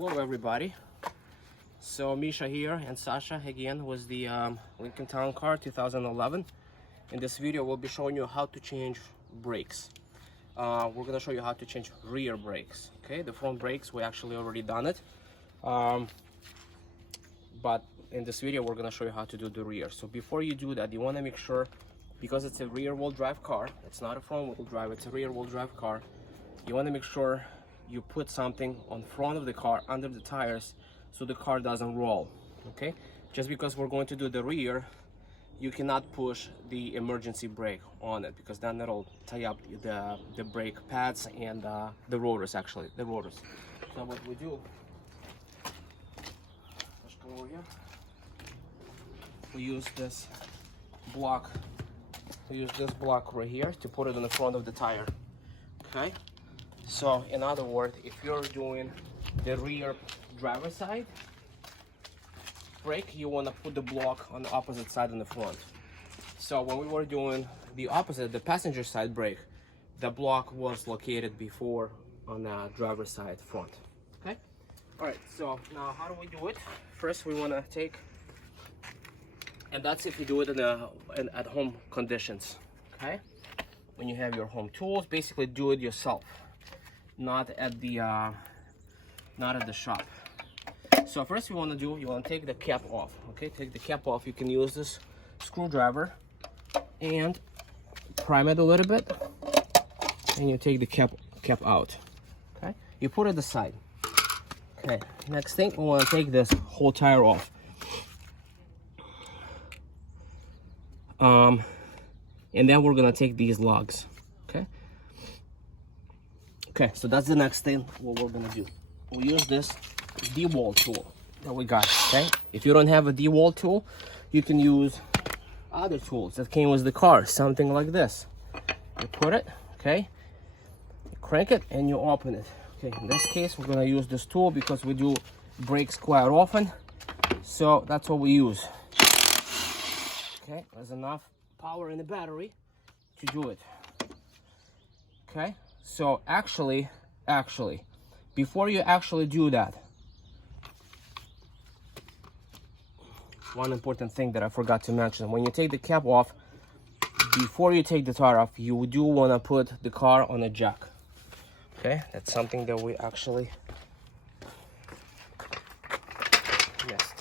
Hello everybody. So Misha here and Sasha again with the Lincoln Town Car 2011. In this video we'll be showing you how to change brakes. We're going to show you how to change rear brakes. Okay, the front brakes we actually already done it, but in this video we're going to show you how to do the rear. So before you do that, you want to make sure, because it's a rear wheel drive car, it's not a front wheel drive, it's a rear wheel drive car, you want to make sure you put something on front of the car under the tires so the car doesn't roll. Okay, just because we're going to do the rear, you cannot push the emergency brake on it, because then it'll tie up the brake pads and the rotors, actually the rotors. So what we do, let's come over here. We use this block right here to put it in the front of the tire. Okay, so in other words, if you're doing the rear driver side brake, you want to put the block on the opposite side in the front. So when we were doing the opposite, the passenger side brake, the block was located before on the driver side front. Okay, all right, so now how do we do it? First we want to take, and that's if you do it in at home conditions. Okay, when you have your home tools, basically do it yourself, not at the shop. So first you want to take the cap off. Okay, take the cap off. You can use this screwdriver and prime it a little bit, and you take the cap out. Okay, you put it aside. Okay, next thing, we want to take this whole tire off. And then we're gonna take these lugs. Okay, so that's the next thing what we're gonna do. We'll use this D-wall tool that we got. Okay, if you don't have a D-wall tool, you can use other tools that came with the car, something like this. You put it, okay, you crank it and you open it. Okay, in this case we're gonna use this tool because we do brakes quite often, so that's what we use. Okay, there's enough power in the battery to do it. Okay, so actually before you actually do that, one important thing that I forgot to mention: when you take the cap off, before you take the tire off, you do want to put the car on a jack. Okay, that's something that we actually missed.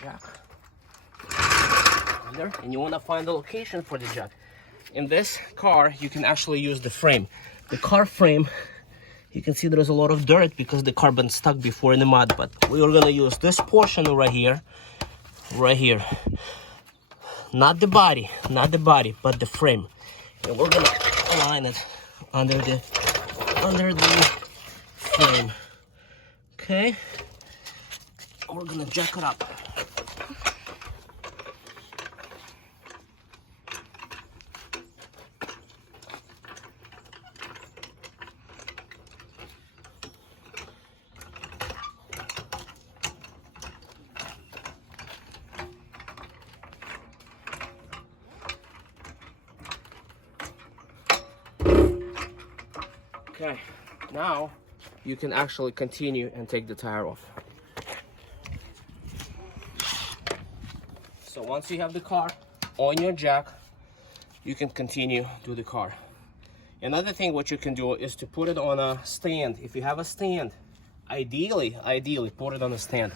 Jack under, and you want to find the location for the jack. In this car you can actually use the frame, the car frame. You can see there's a lot of dirt because the car been stuck before in the mud, but we are gonna use this portion right here, not the body, but the frame, and we're gonna align it under the frame. Okay, we're gonna jack it up. Okay, now you can actually continue and take the tire off. So once you have the car on your jack, you can continue to the car. Another thing what you can do is to put it on a stand. If you have a stand, ideally put it on a stand.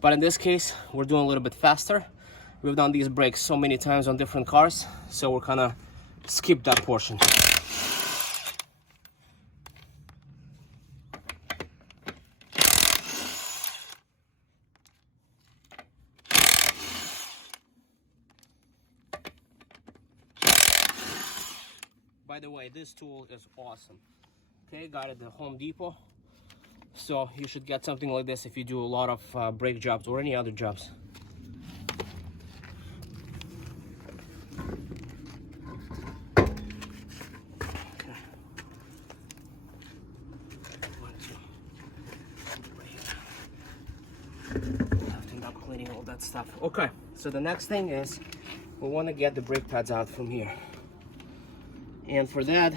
But in this case, we're doing a little bit faster. We've done these brakes so many times on different cars, so we're gonna skip that portion. By the way, this tool is awesome. Okay, got it at the Home Depot. So you should get something like this if you do a lot of brake jobs or any other jobs. Okay. We'll have to end up cleaning all that stuff. Okay, so the next thing is we want to get the brake pads out from here. And for that,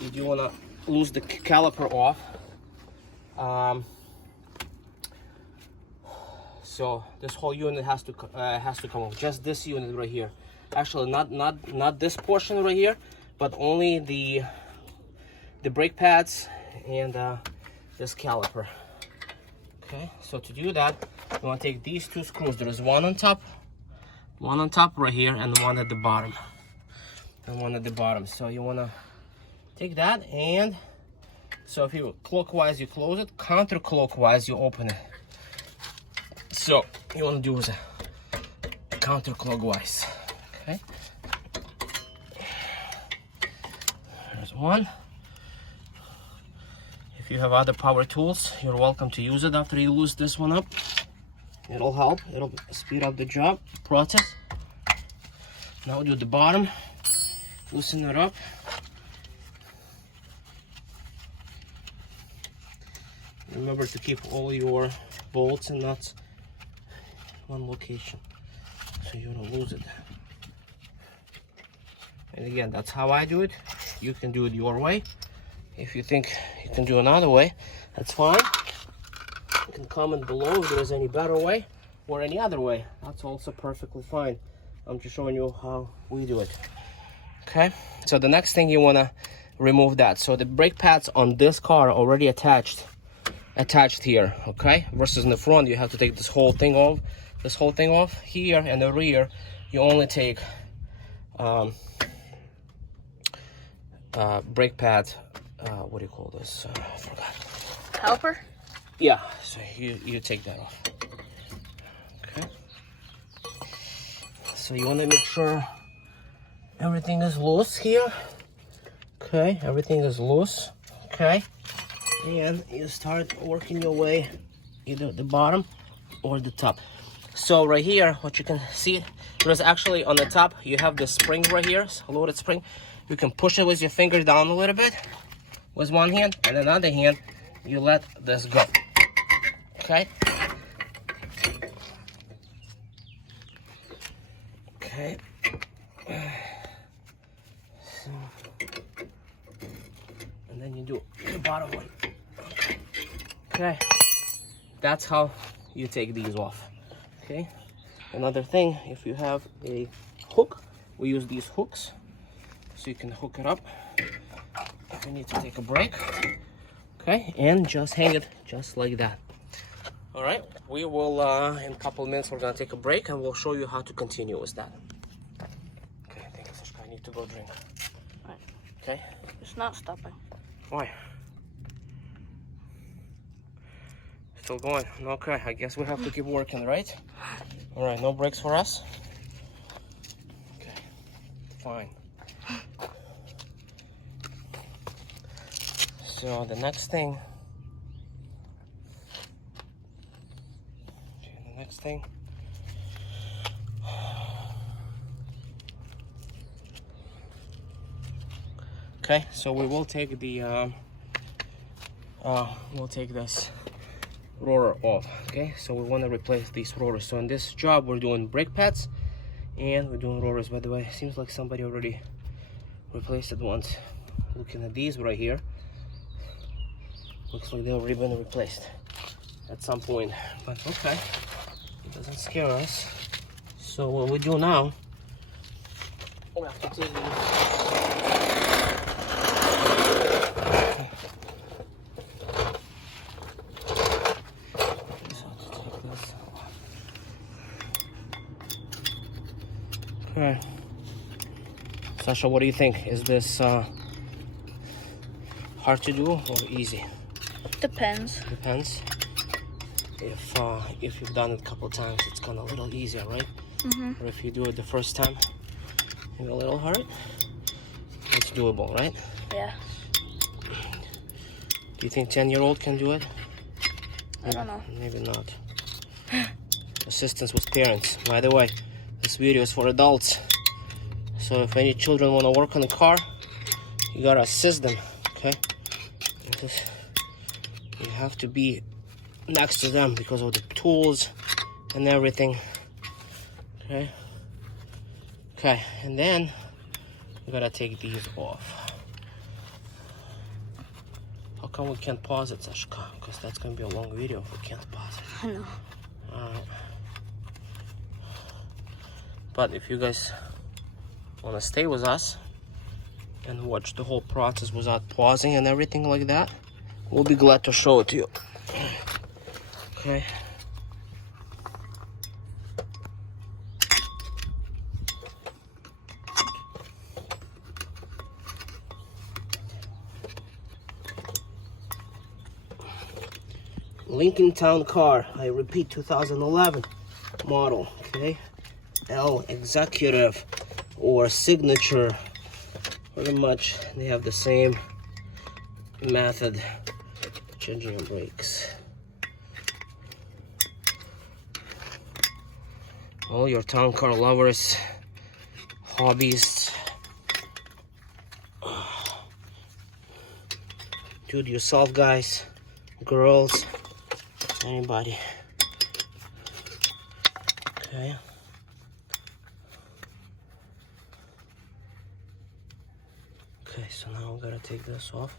you do want to lose the caliper off. So this whole unit has to come off. Just this unit right here. Actually, not this portion right here, but only the brake pads and this caliper. Okay, so to do that, you want to take these two screws. There is one on top right here, and one at the bottom, So you want to take that, and so if you clockwise you close it, counterclockwise you open it. So you want to do is counterclockwise. Okay. There's one. If you have other power tools, you're welcome to use it after you loose this one up. It'll help. It'll speed up the job process. Now do the bottom. Loosen it up. Remember to keep all your bolts and nuts one location so you don't lose it. And again, that's how I do it. You can do it your way. If you think you can do another way, that's fine. You can comment below if there's any better way or any other way. That's also perfectly fine. I'm just showing you how we do it. Okay, so the next thing, you want to remove that. So the brake pads on this car are already attached here, okay, versus in the front you have to take this whole thing off. Here and the rear you only take brake pad, what do you call this, I forgot. Caliper? Yeah, so you take that off. Okay, so you want to make sure everything is loose here. Okay, everything is loose. Okay, and you start working your way either the bottom or the top. So right here, what you can see, there's actually on the top you have the spring right here, a loaded spring. You can push it with your finger down a little bit with one hand, and another hand you let this go. Okay, okay, so, and then you do the bottom one. Okay, that's how you take these off. Okay, another thing, if you have a hook, we use these hooks so you can hook it up if you need to take a break. Okay, and just hang it just like that. All right, we will in a couple of minutes we're gonna take a break and we'll show you how to continue with that. Okay, thank you, Sashka. I need to go drink. Right. Okay, It's not stopping. why? Still going. Okay, I guess we have to keep working, right? All right, no breaks for us. Okay, fine. So the next thing, okay, so we will take the we'll take this rotor off. Okay, so we want to replace these rotors. So in this job we're doing brake pads and we're doing rotors. By the way, it seems like somebody already replaced it once. Looking at these right here, looks like they've already been replaced at some point, but okay, it doesn't scare us. So what we do now, we have to take these. Okay, Sasha, what do you think? Is this hard to do or easy? Depends. Depends. If you've done it a couple of times, it's kind of a little easier, right? Or if you do it the first time, you're a little hard. It's doable, right? Yeah. Do you think 10-year-old can do it? I don't know. Maybe not. Assistance with parents. By the way, this video is for adults. So if any children want to work on the car, you gotta assist them, okay? Because you have to be next to them because of the tools and everything. Okay, and then you gotta take these off. come we can't pause it, Sashka? Because that's gonna be a long video if we can't pause it. I know. Alright. But if you guys want to stay with us and watch the whole process without pausing and everything like that, we'll be glad to show it to you. Okay. Lincoln Town Car, I repeat, 2011 model, okay? L Executive or Signature, pretty much they have the same method changing the brakes. All your town car lovers, hobbyists, do it yourself guys, girls, anybody. Okay. Okay, so now we gotta take this off.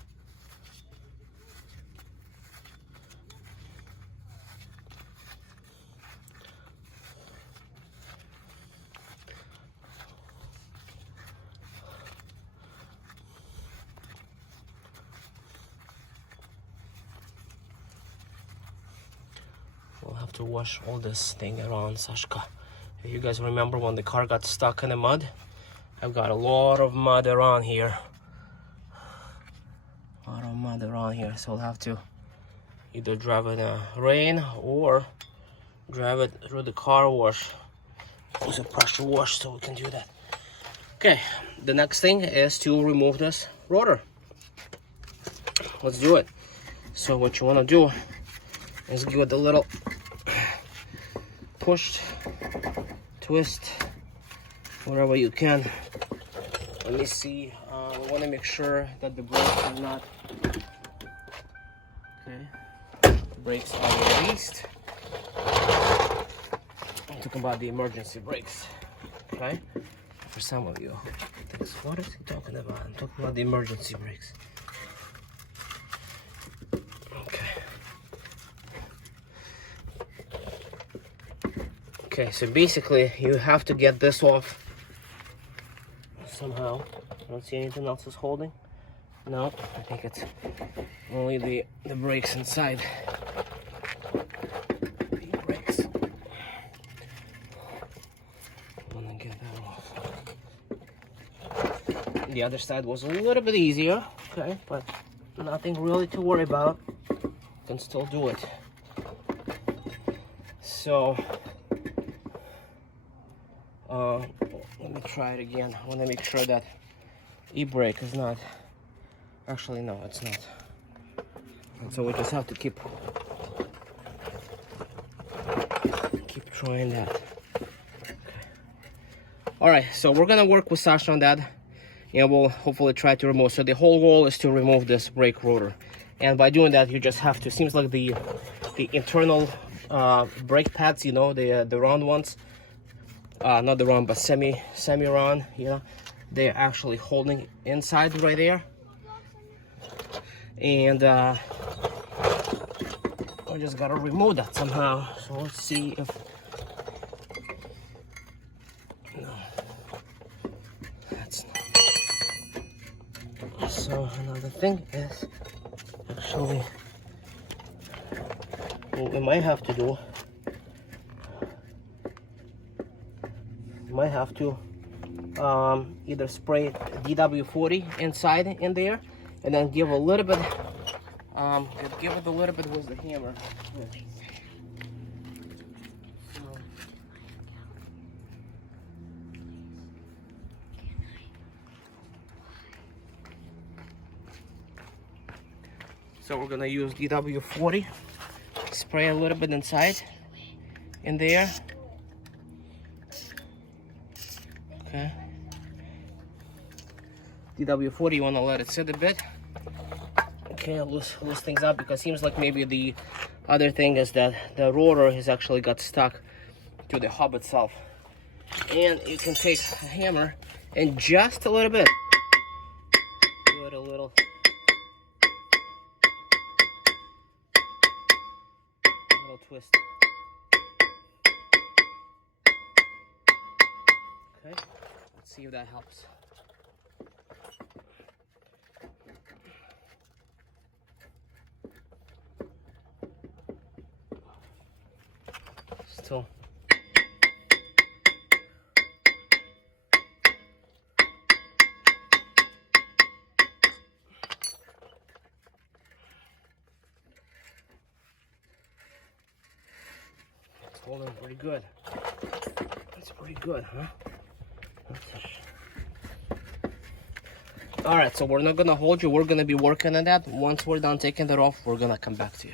We'll have to wash all this thing around, Sashka. If you guys remember when the car got stuck in the mud, I've got a lot of mud around here. A lot of mud around here, so we'll have to either drive it in the rain or drive it through the car wash. Use a pressure wash so we can do that. Okay, the next thing is to remove this rotor. Let's do it. So what you want to do is give it a little push, twist, wherever you can. Let me see. We want to make sure that the brakes are not. Okay, the brakes are released. I'm talking about the emergency brakes. Okay, for some of you, what is he talking about? I'm talking about the emergency brakes. Okay, so basically you have to get this off somehow. I don't see anything else is holding. No, I think it's only the brakes inside. The brakes. I'm gonna get that off. The other side was a little bit easier, okay, but nothing really to worry about. You can still do it. So let me try it again. I want to make sure that e-brake is not, actually no, it's not. And so we just have to keep trying that. Okay. All right, so we're gonna work with Sasha on that, and we'll hopefully try to remove. So the whole goal is to remove this brake rotor, and by doing that you just have to, seems like the internal brake pads, you know, the round ones, not the round but semi round, you know, they're actually holding inside right there, and we just gotta remove that somehow. So let's see if no, that's not. So another thing is actually what we might have to do, either spray DW40 inside in there, and then give a little bit, give it a little bit with the hammer. So we're gonna use DW40, spray a little bit inside in there. Okay. DW40, you want to let it sit a bit. Okay, I'll loose things up because it seems like maybe the other thing is that the rotor has actually got stuck to the hub itself. And you can take a hammer and just a little bit, do it a little twist. Okay, let's see if that helps. Still. It's holding pretty good. That's pretty good, huh? All right, so we're not gonna hold you. We're gonna be working on that. Once we're done taking that off, we're gonna come back to you.